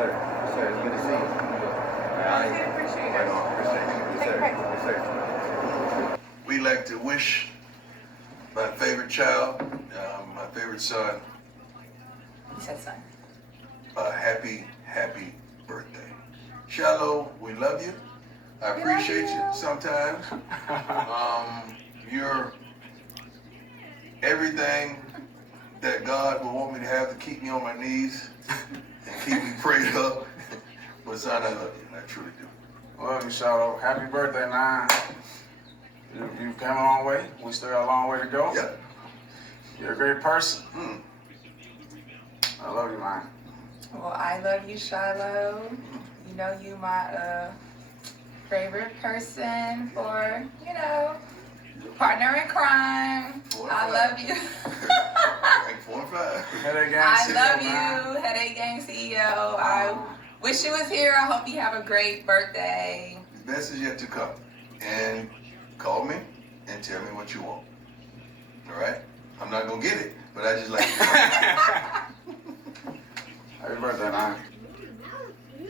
sir. Yes, sir. It's good to see you. I appreciate it. Appreciate you. Yes, sir. Yes, sir. We like to wish my favorite child, my favorite son, He said son. a happy birthday. Shiloh, we love you. I appreciate you sometimes. You're everything that God would want me to have to keep me on my knees and keep me prayed up. But son, I love you, and I truly do. Love you, Shiloh. Happy birthday, man. You've come a long way. We still got a long way to go. Yep. You're a great person. I love you, man. Well, I love you, Shiloh. You know you my favorite person for, partner in crime. I love you. Rank 4 and 5. Headache Gang I CEO, love man. you, Headache Gang CEO. I wish you was here. I hope you have a great birthday. The best is yet to come. And call me and tell me what you want. All right? I'm not going to get it, but I just like you. Happy birthday, man.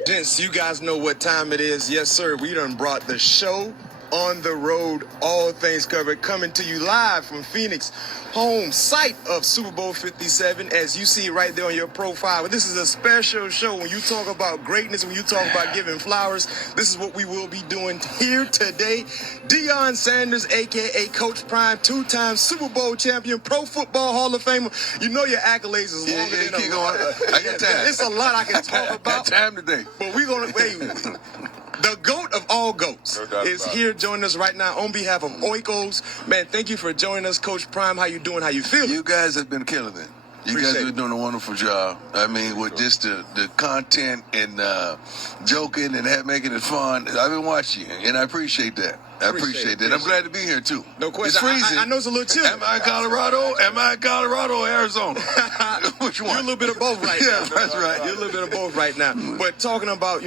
Gents, you guys know what time it is. Yes, sir. We done brought the show on the road, all things covered, coming to you live from Phoenix, home site of Super Bowl 57, as you see right there on your profile. This is a special show. When you talk about greatness, when you talk about giving flowers, this is what we will be doing here today. Deion Sanders, a.k.a. Coach Prime, two-time Super Bowl champion, Pro Football Hall of Famer. You know your accolades is longer than keep going. I got time. It's a lot I can talk about. Got time today. But we're going to wait. The GOAT of all GOATs is here joining us right now on behalf of Oikos. Man, thank you for joining us, Coach Prime. How you doing? How you feeling? You guys have been killing it. You guys have been doing a wonderful job. I mean, with just the content and joking and making it fun. I've been watching you, and I appreciate that. I appreciate that. I'm glad to be here, too. No question. It's freezing. I know it's a little chilly. Am I in Colorado? Am I in Colorado or Arizona? Which one? You're a little bit of both right now. Yeah, that's right. You're a little bit of both right now. But talking about,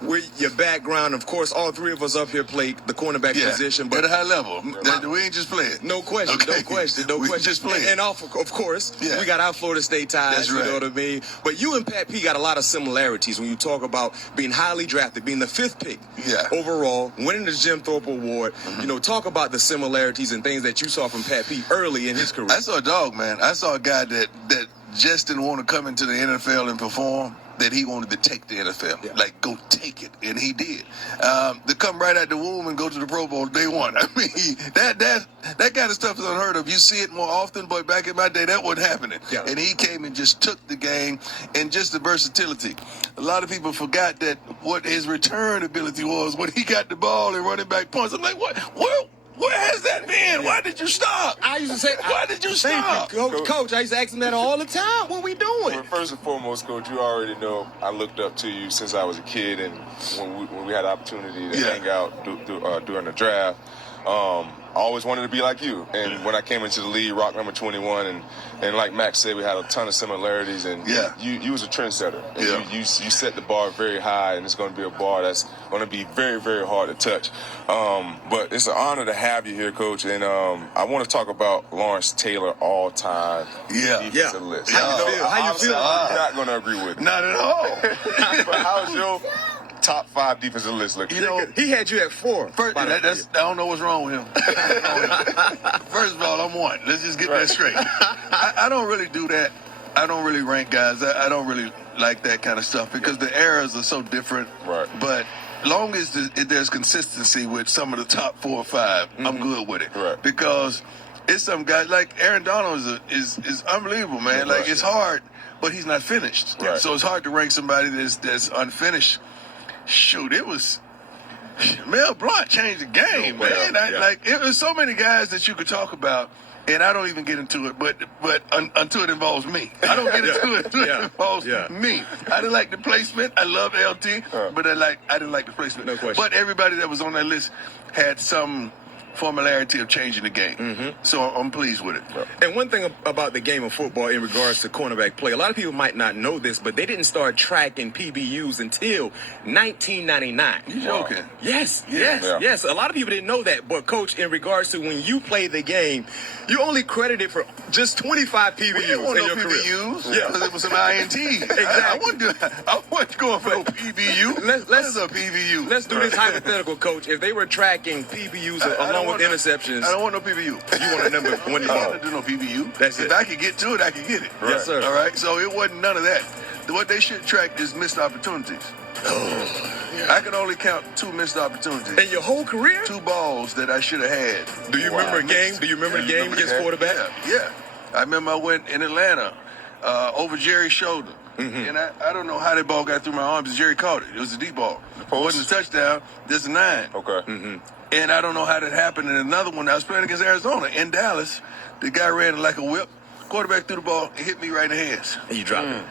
where your background, of course, all three of us up here play the cornerback position. But at a high level. We ain't just playing. No question. Okay. No question. No we question. Just playing. And of course, we got our Florida State ties. That's right. You know what I mean? But you and Pat P got a lot of similarities when you talk about being highly drafted, being the 5th pick overall, winning the Jim Thorpe Award. Talk about the similarities and things that you saw from Pat P early in his career. I saw a dog, man. I saw a guy that just didn't want to come into the NFL and perform, that he wanted to take the NFL. Like, go take it. And he did. To come right out the womb and go to the Pro Bowl day one. I mean, that kind of stuff is unheard of. You see it more often, but back in my day, that wasn't happening. Yeah. And he came and just took the game, and just the versatility. A lot of people forgot that what his return ability was when he got the ball and running back punts. I'm like, what? Where has that been? Why did you stop? I used to say, why did you stop? Coach, I used to ask him that all the time. What we doing? Well, first and foremost, Coach, you already know I looked up to you since I was a kid, and when we had the opportunity to hang out during the draft, I always wanted to be like you. And when I came into the league, rock number 21, and like Max said, we had a ton of similarities. And you was a trendsetter. And you set the bar very high, and it's going to be a bar that's going to be very, very hard to touch. But it's an honor to have you here, Coach. And I want to talk about Lawrence Taylor all-time defensive list. How you feel? I'm not going to agree with it. Not at all. But how's your top 5 defensive list looking? He had you at 4. First, I don't know what's wrong with him. First of all, I'm 1. Let's just get that straight. I don't really do that. I don't really rank guys. I don't really like that kind of stuff because the eras are so different. Right. But long as there's consistency with some of the top 4 or 5, I'm good with it. Right. Because it's some guys like Aaron Donald is unbelievable, man. Like, it's hard, but he's not finished. Right. So it's hard to rank somebody that's unfinished. Shoot, it was Mel Blount changed the game, man. It was so many guys that you could talk about, and I don't even get into it, but until it involves me. I don't get into it until it involves me. I didn't like the placement. I love LT, but I didn't like the placement. No question. But everybody that was on that list had some formality of changing the game. So I'm pleased with it. And one thing about the game of football in regards to cornerback play, a lot of people might not know this, but they didn't start tracking PBUs until 1999. You joking? Yes. A lot of people didn't know that. But, Coach, in regards to when you played the game, you only credited for just 25 PBUs We didn't want in no your career. PBUs Yeah. because it was some INT. Exactly. I wasn't going for no PBU. What is a PBU? Let's do this hypothetical, Coach. If they were tracking PBUs I don't along with want no- interceptions, I don't want no PBU. you want a number one I don't ball. want to do no PBU. That's if it. I could get to it, I could get it. Yes, sir. All right. So it wasn't none of that. What they should track is missed opportunities. I could only count 2 missed opportunities. In your whole career? 2 balls that I should have had. Do you remember a game? Do you remember the game against quarterback? Yeah. I remember I went in Atlanta over Jerry's shoulder. And I don't know how that ball got through my arms. Jerry caught it. It was a deep ball. It wasn't a touchdown. This a 9. Okay. And I don't know how that happened. And another one, I was playing against Arizona in Dallas. The guy ran like a whip. Quarterback threw the ball and hit me right in the hands. And you dropped it.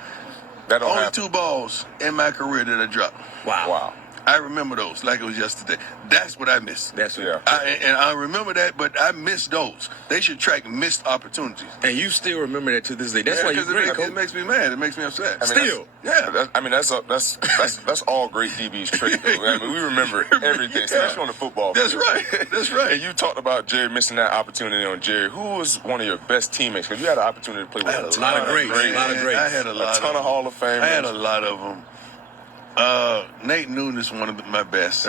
That don't Only happen. 2 balls in my career that I dropped. Wow. I remember those like it was yesterday. That's what I missed. That's it. Yeah. And I remember that, but I missed those. They should track missed opportunities. And you still remember that to this day. That's why you're because great, it Coach. makes me mad. It makes me upset. I mean, Still. That's all great DB's trait. Though. I mean, we remember everything, especially on the football That's field. right. That's right. And you talked about Jerry missing that opportunity on Jerry. Who was one of your best teammates? Because you had an opportunity to play with a lot of greats. A lot of greats. I had a lot ton of Hall of Famers. I had a lot of them. Nate Newton is one of my best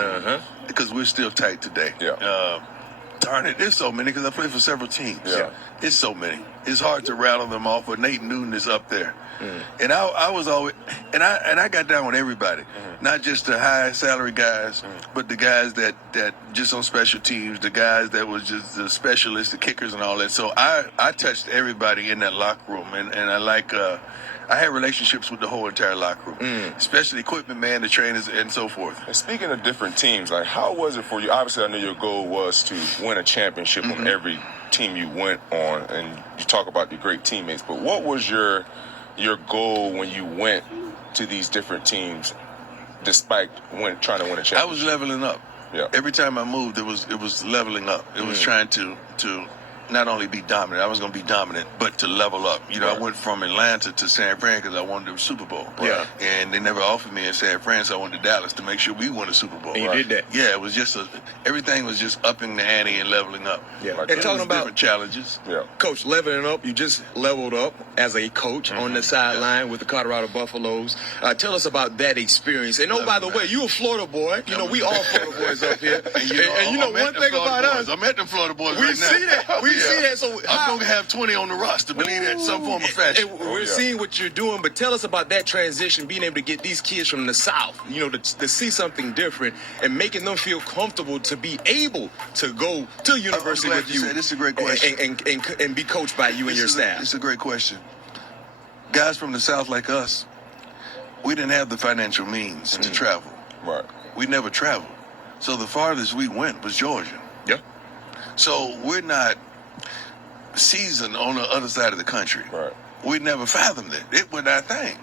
because we're still tight today. Yeah. Darn it, there's so many because I played for several teams. Yeah. It's so many. It's hard to rattle them off, but Nate Newton is up there. And I was always, and I got down with everybody, not just the high salary guys, but the guys that just on special teams, the guys that was just the specialists, the kickers and all that. So I touched everybody in that locker room, and I like. I had relationships with the whole entire locker room, especially equipment man, the trainers, and so forth. And speaking of different teams, like how was it for you? Obviously, I know your goal was to win a championship on every team you went on, and you talk about the great teammates. But what was your goal when you went to these different teams, despite trying to win a championship? I was leveling up. Yeah. Every time I moved, it was leveling up. It was trying to not only be dominant, I was going to be dominant, but to level up. You know, I went from Atlanta to San Fran because I wanted the Super Bowl. Yeah. And they never offered me in San Fran, so I went to Dallas to make sure we won the Super Bowl. And you did that. Yeah, it was just everything was just upping the ante and leveling up. Yeah. Like And that. talking It was about different challenges. Yeah. Coach, leveling up, you just leveled up as a coach on the sideline with the Colorado Buffaloes. Tell us about that experience. And oh, by the way, you a Florida boy. You know, we all Florida boys up here. And you know I'm at one the thing Florida about boys. us, I'm at the Florida boys we right now. see that. We see that. So I'm going to have 20 on the roster, believe that in some form or fashion. And we're seeing what you're doing, but tell us about that transition, being able to get these kids from the South, you know, to see something different and making them feel comfortable to be able to go to university glad with you you. said this is a great question. And be coached by you and your staff. It's a great question. Guys from the South like us, we didn't have the financial means to travel. Right. We never traveled. So the farthest we went was Georgia. Yeah. So we're not seasoned on the other side of the country. Right. We never fathomed it. It was our thing.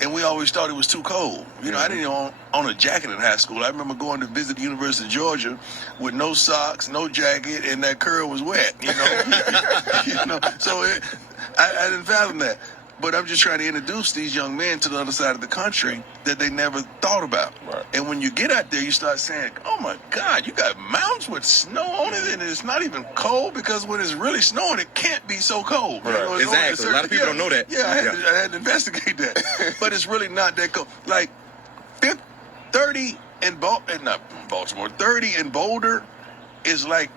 And we always thought it was too cold. You know, I didn't even own a jacket in high school. I remember going to visit the University of Georgia with no socks, no jacket, and that curl was wet, you know. So I didn't fathom that. But I'm just trying to introduce these young men to the other side of the country that they never thought about. Right. And when you get out there, you start saying, oh, my God, you got mountains with snow on it, and it's not even cold because when it's really snowing, it can't be so cold. Right. it's only Exactly. A lot of people don't know that. Yeah, I had to investigate that. But it's really not that cold. Like 30 in Baltimore, 30 in Boulder is like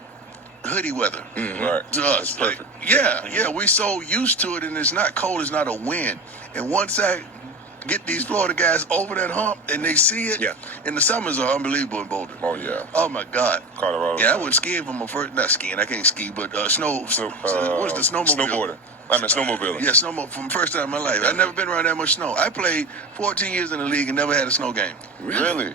hoodie weather Right. to us. That's perfect. Yeah, we so used to it, and it's not cold, it's not a wind. And once I get these Florida guys over that hump and they see it, and the summers are unbelievable in Boulder. Oh yeah. Oh my God. Colorado. Yeah, I went skiing for my first, not skiing, I can't ski, but what is the snowmobile? Snowboarding. I mean snowmobiling. Yeah, snowmobile from the first time in my life. I've never been around that much snow. I played 14 years in the league and never had a snow game. Really?